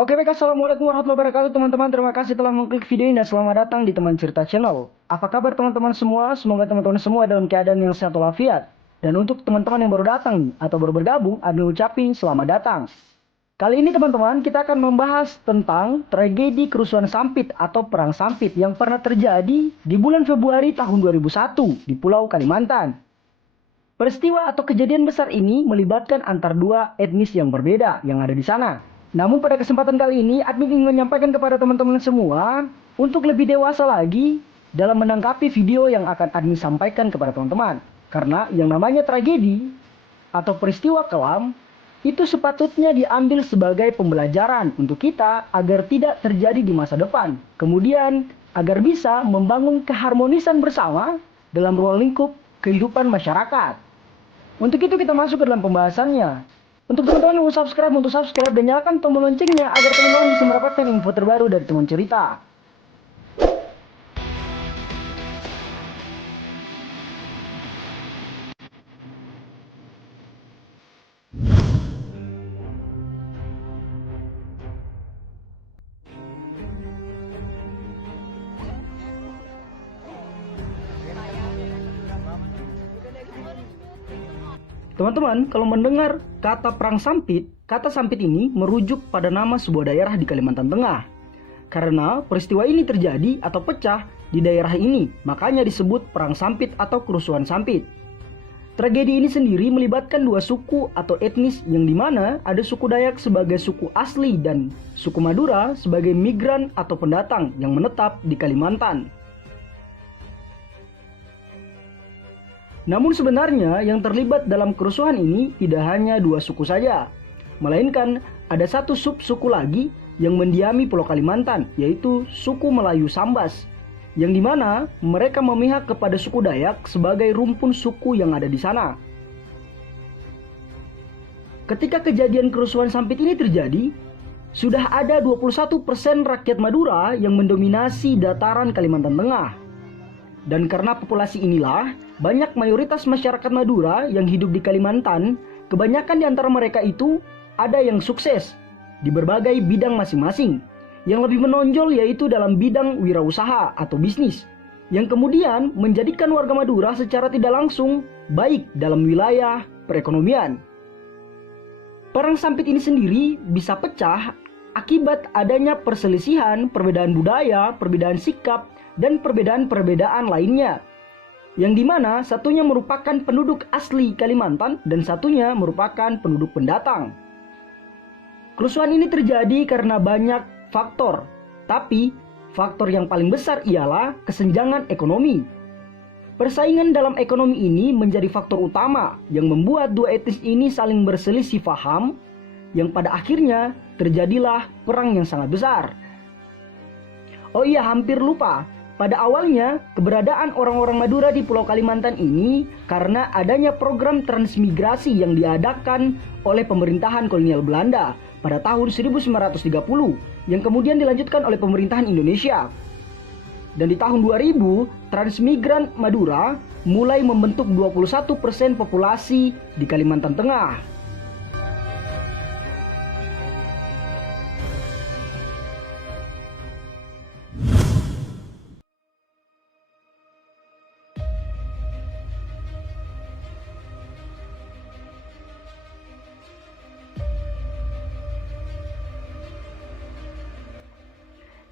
Oke, baik. Assalamualaikum warahmatullahi wabarakatuh, teman-teman. Terima kasih telah mengklik video ini dan selamat datang di Teman Cerita Channel. Apa kabar teman-teman semua? Semoga teman-teman semua dalam keadaan yang sehat walafiat. Dan untuk teman-teman yang baru datang nih, atau baru bergabung, Abi ucapin selamat datang. Kali ini teman-teman, kita akan membahas tentang tragedi kerusuhan Sampit atau Perang Sampit yang pernah terjadi di bulan Februari tahun 2001 di Pulau Kalimantan. Peristiwa atau kejadian besar ini melibatkan antara dua etnis yang berbeda yang ada di sana. Namun pada kesempatan kali ini, admin ingin menyampaikan kepada teman-teman semua untuk lebih dewasa lagi dalam menanggapi video yang akan admin sampaikan kepada teman-teman. Karena yang namanya tragedi atau peristiwa kelam itu sepatutnya diambil sebagai pembelajaran untuk kita agar tidak terjadi di masa depan. Kemudian agar bisa membangun keharmonisan bersama dalam ruang lingkup kehidupan masyarakat. Untuk itu kita masuk ke dalam pembahasannya. Untuk teman-teman yang mau subscribe dan nyalakan tombol loncengnya agar teman-teman bisa mendapatkan info terbaru dari teman cerita. Teman-teman, kalau mendengar kata Perang Sampit, kata Sampit ini merujuk pada nama sebuah daerah di Kalimantan Tengah. Karena peristiwa ini terjadi atau pecah di daerah ini, makanya disebut Perang Sampit atau Kerusuhan Sampit. Tragedi ini sendiri melibatkan dua suku atau etnis yang dimana ada suku Dayak sebagai suku asli dan suku Madura sebagai migran atau pendatang yang menetap di Kalimantan. Namun sebenarnya yang terlibat dalam kerusuhan ini tidak hanya dua suku saja, melainkan ada satu sub-suku lagi yang mendiami Pulau Kalimantan, yaitu suku Melayu Sambas, yang dimana mereka memihak kepada suku Dayak sebagai rumpun suku yang ada di sana. Ketika kejadian kerusuhan Sampit ini terjadi, sudah ada 21% rakyat Madura yang mendominasi dataran Kalimantan Tengah. Dan karena populasi inilah, banyak mayoritas masyarakat Madura yang hidup di Kalimantan, kebanyakan di antara mereka itu ada yang sukses di berbagai bidang masing-masing. Yang lebih menonjol yaitu dalam bidang wirausaha atau bisnis, yang kemudian menjadikan warga Madura secara tidak langsung baik dalam wilayah perekonomian. Perang Sampit ini sendiri bisa pecah akibat adanya perselisihan, perbedaan budaya, perbedaan sikap, dan perbedaan-perbedaan lainnya, yang dimana satunya merupakan penduduk asli Kalimantan dan satunya merupakan penduduk pendatang. Kerusuhan ini terjadi karena banyak faktor, tapi faktor yang paling besar ialah kesenjangan ekonomi. Persaingan dalam ekonomi ini menjadi faktor utama yang membuat dua etnis ini saling berselisih paham, yang pada akhirnya terjadilah perang yang sangat besar. Oh iya, hampir lupa. Pada awalnya, keberadaan orang-orang Madura di Pulau Kalimantan ini karena adanya program transmigrasi yang diadakan oleh pemerintahan kolonial Belanda pada tahun 1930 yang kemudian dilanjutkan oleh pemerintahan Indonesia. Dan di tahun 2000, transmigran Madura mulai membentuk 21% populasi di Kalimantan Tengah.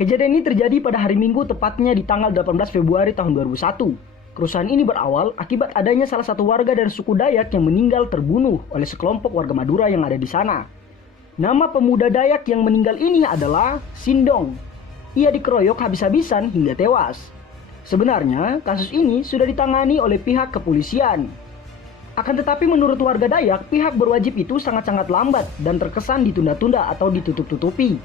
Kejadian ini terjadi pada hari Minggu, tepatnya di tanggal 18 Februari tahun 2001. Kerusuhan ini berawal akibat adanya salah satu warga dari suku Dayak yang meninggal terbunuh oleh sekelompok warga Madura yang ada di sana. Nama pemuda Dayak yang meninggal ini adalah Sindong. Ia dikeroyok habis-habisan hingga tewas. Sebenarnya kasus ini sudah ditangani oleh pihak kepolisian. Akan tetapi menurut warga Dayak, pihak berwajib itu sangat-sangat lambat dan terkesan ditunda-tunda atau ditutup-tutupi.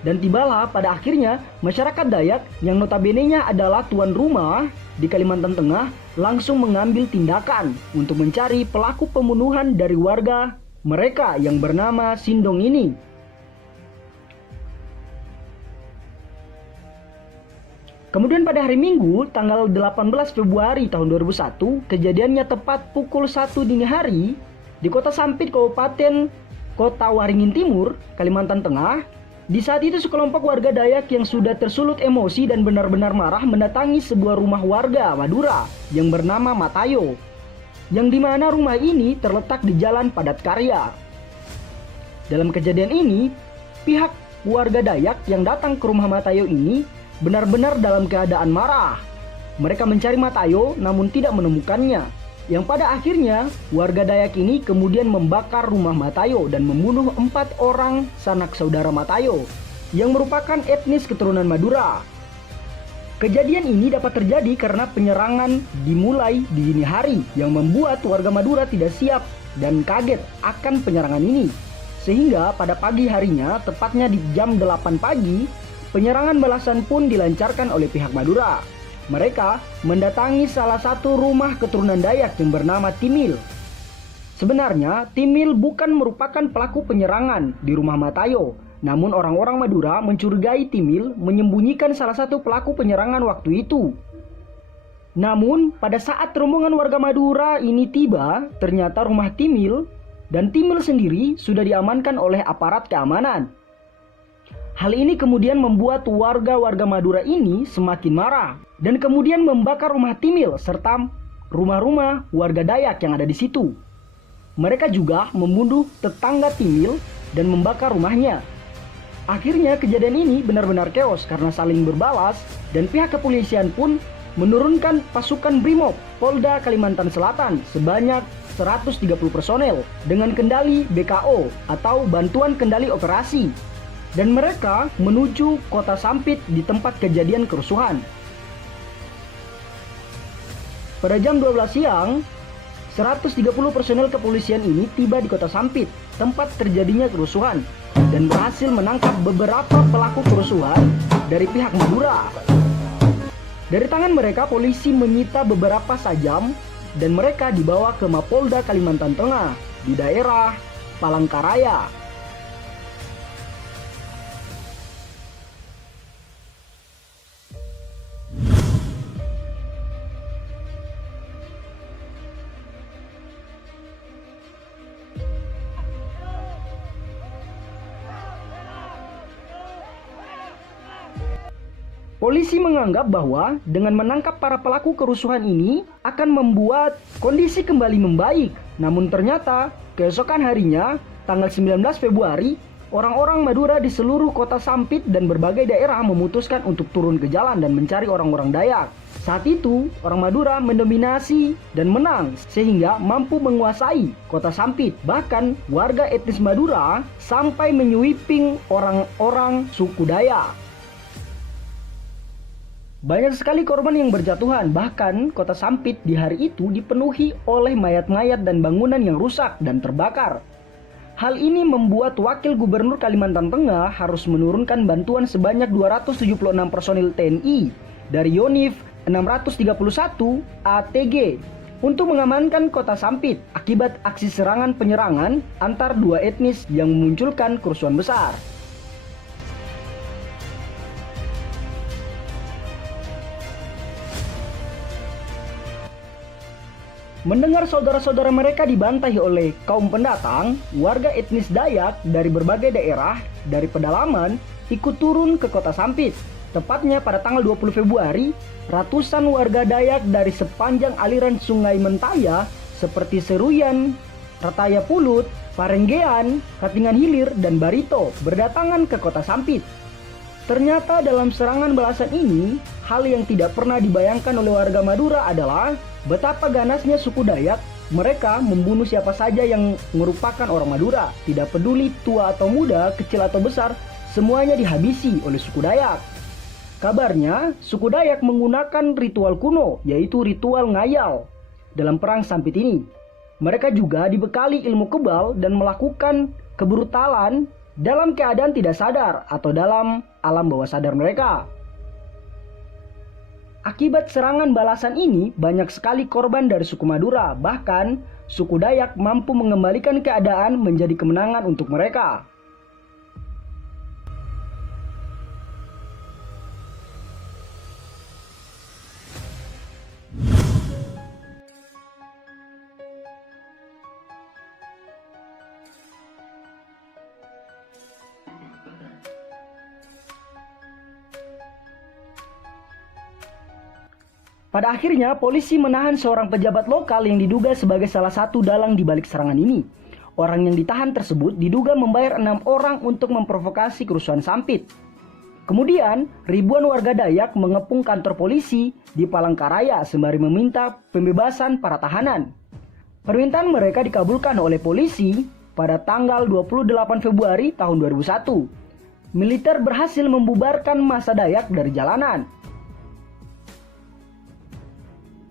Dan tibalah pada akhirnya masyarakat Dayak yang notabene-nya adalah tuan rumah di Kalimantan Tengah langsung mengambil tindakan untuk mencari pelaku pembunuhan dari warga mereka yang bernama Sindong ini. Kemudian pada hari Minggu tanggal 18 Februari tahun 2001, kejadiannya tepat pukul 1 dini hari di Kota Sampit, Kabupaten Kota Waringin Timur, Kalimantan Tengah, Di saat itu sekelompok warga Dayak yang sudah tersulut emosi dan benar-benar marah mendatangi sebuah rumah warga Madura yang bernama Matayo, yang dimana rumah ini terletak di Jalan Padat Karya. Dalam kejadian ini, pihak warga Dayak yang datang ke rumah Matayo ini benar-benar dalam keadaan marah. Mereka mencari Matayo namun tidak menemukannya, yang pada akhirnya warga Dayak ini kemudian membakar rumah Matayo dan membunuh 4 orang sanak saudara Matayo yang merupakan etnis keturunan Madura. Kejadian ini dapat terjadi karena penyerangan dimulai di dini hari yang membuat warga Madura tidak siap dan kaget akan penyerangan ini. Sehingga pada pagi harinya, tepatnya di jam 8 pagi, penyerangan balasan pun dilancarkan oleh pihak Madura. Mereka mendatangi salah satu rumah keturunan Dayak yang bernama Timil. Sebenarnya, Timil bukan merupakan pelaku penyerangan di rumah Matayo. Namun orang-orang Madura mencurigai Timil menyembunyikan salah satu pelaku penyerangan waktu itu. Namun, pada saat rombongan warga Madura ini tiba, ternyata rumah Timil dan Timil sendiri sudah diamankan oleh aparat keamanan. Hal ini kemudian membuat warga-warga Madura ini semakin marah dan kemudian membakar rumah Timil serta rumah-rumah warga Dayak yang ada di situ. Mereka juga membunuh tetangga Timil dan membakar rumahnya. Akhirnya kejadian ini benar-benar chaos karena saling berbalas dan pihak kepolisian pun menurunkan pasukan Brimob Polda Kalimantan Selatan sebanyak 130 personel dengan kendali BKO atau Bantuan Kendali Operasi. Dan mereka menuju kota Sampit di tempat kejadian kerusuhan. Pada jam 12 siang, 130 personel kepolisian ini tiba di kota Sampit, tempat terjadinya kerusuhan, dan berhasil menangkap beberapa pelaku kerusuhan dari pihak Madura. Dari tangan mereka, polisi menyita beberapa sajam dan mereka dibawa ke Mapolda Kalimantan Tengah di daerah Palangkaraya. Polisi menganggap bahwa dengan menangkap para pelaku kerusuhan ini akan membuat kondisi kembali membaik. Namun ternyata keesokan harinya, tanggal 19 Februari, orang-orang Madura di seluruh kota Sampit dan berbagai daerah memutuskan untuk turun ke jalan dan mencari orang-orang Dayak. Saat itu, orang Madura mendominasi dan menang sehingga mampu menguasai kota Sampit. Bahkan warga etnis Madura sampai menyweeping orang-orang suku Dayak. Banyak sekali korban yang berjatuhan, bahkan kota Sampit di hari itu dipenuhi oleh mayat-mayat dan bangunan yang rusak dan terbakar. Hal ini membuat Wakil Gubernur Kalimantan Tengah harus menurunkan bantuan sebanyak 276 personil TNI dari Yonif 631 ATG untuk mengamankan kota Sampit akibat aksi serangan penyerangan antar dua etnis yang memunculkan kerusuhan besar. Mendengar saudara-saudara mereka dibantai oleh kaum pendatang, warga etnis Dayak dari berbagai daerah dari pedalaman ikut turun ke kota Sampit. Tepatnya pada tanggal 20 Februari, ratusan warga Dayak dari sepanjang aliran Sungai Mentaya seperti Seruyan, Rataya Pulut, Parenggean, Katingan Hilir, dan Barito berdatangan ke kota Sampit. Ternyata dalam serangan balasan ini, hal yang tidak pernah dibayangkan oleh warga Madura adalah betapa ganasnya suku Dayak. Mereka membunuh siapa saja yang merupakan orang Madura. Tidak peduli tua atau muda, kecil atau besar, semuanya dihabisi oleh suku Dayak. Kabarnya, suku Dayak menggunakan ritual kuno, yaitu ritual ngayal dalam perang Sampit ini. Mereka juga dibekali ilmu kebal dan melakukan kebrutalan dalam keadaan tidak sadar atau dalam alam bawah sadar mereka. Akibat serangan balasan ini, banyak sekali korban dari suku Madura. Bahkan, suku Dayak mampu mengembalikan keadaan menjadi kemenangan untuk mereka. Pada akhirnya, polisi menahan seorang pejabat lokal yang diduga sebagai salah satu dalang di balik serangan ini. Orang yang ditahan tersebut diduga membayar 6 orang untuk memprovokasi kerusuhan Sampit. Kemudian, ribuan warga Dayak mengepung kantor polisi di Palangkaraya sembari meminta pembebasan para tahanan. Permintaan mereka dikabulkan oleh polisi pada tanggal 28 Februari tahun 2001. Militer berhasil membubarkan massa Dayak dari jalanan.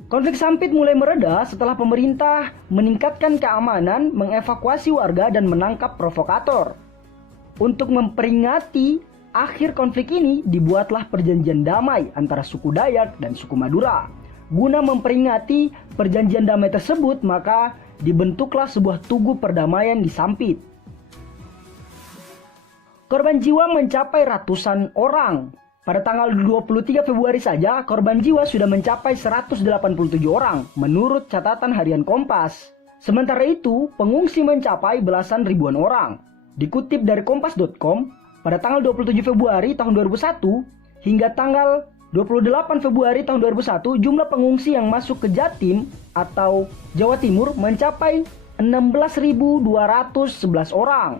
Konflik Sampit mulai mereda setelah pemerintah meningkatkan keamanan, mengevakuasi warga dan menangkap provokator. Untuk memperingati akhir konflik ini, dibuatlah perjanjian damai antara suku Dayak dan suku Madura. Guna memperingati perjanjian damai tersebut, maka dibentuklah sebuah tugu perdamaian di Sampit. Korban jiwa mencapai ratusan orang. Pada tanggal 23 Februari saja, korban jiwa sudah mencapai 187 orang menurut catatan harian Kompas. Sementara itu, pengungsi mencapai belasan ribuan orang. Dikutip dari kompas.com, pada tanggal 27 Februari tahun 2001 hingga tanggal 28 Februari tahun 2001, jumlah pengungsi yang masuk ke Jatim atau Jawa Timur mencapai 16.211 orang.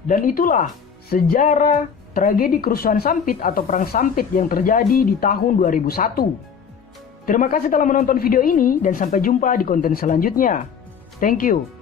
Dan itulah sejarah tragedi kerusuhan Sampit atau Perang Sampit yang terjadi di tahun 2001. Terima kasih telah menonton video ini dan sampai jumpa di konten selanjutnya. Thank you.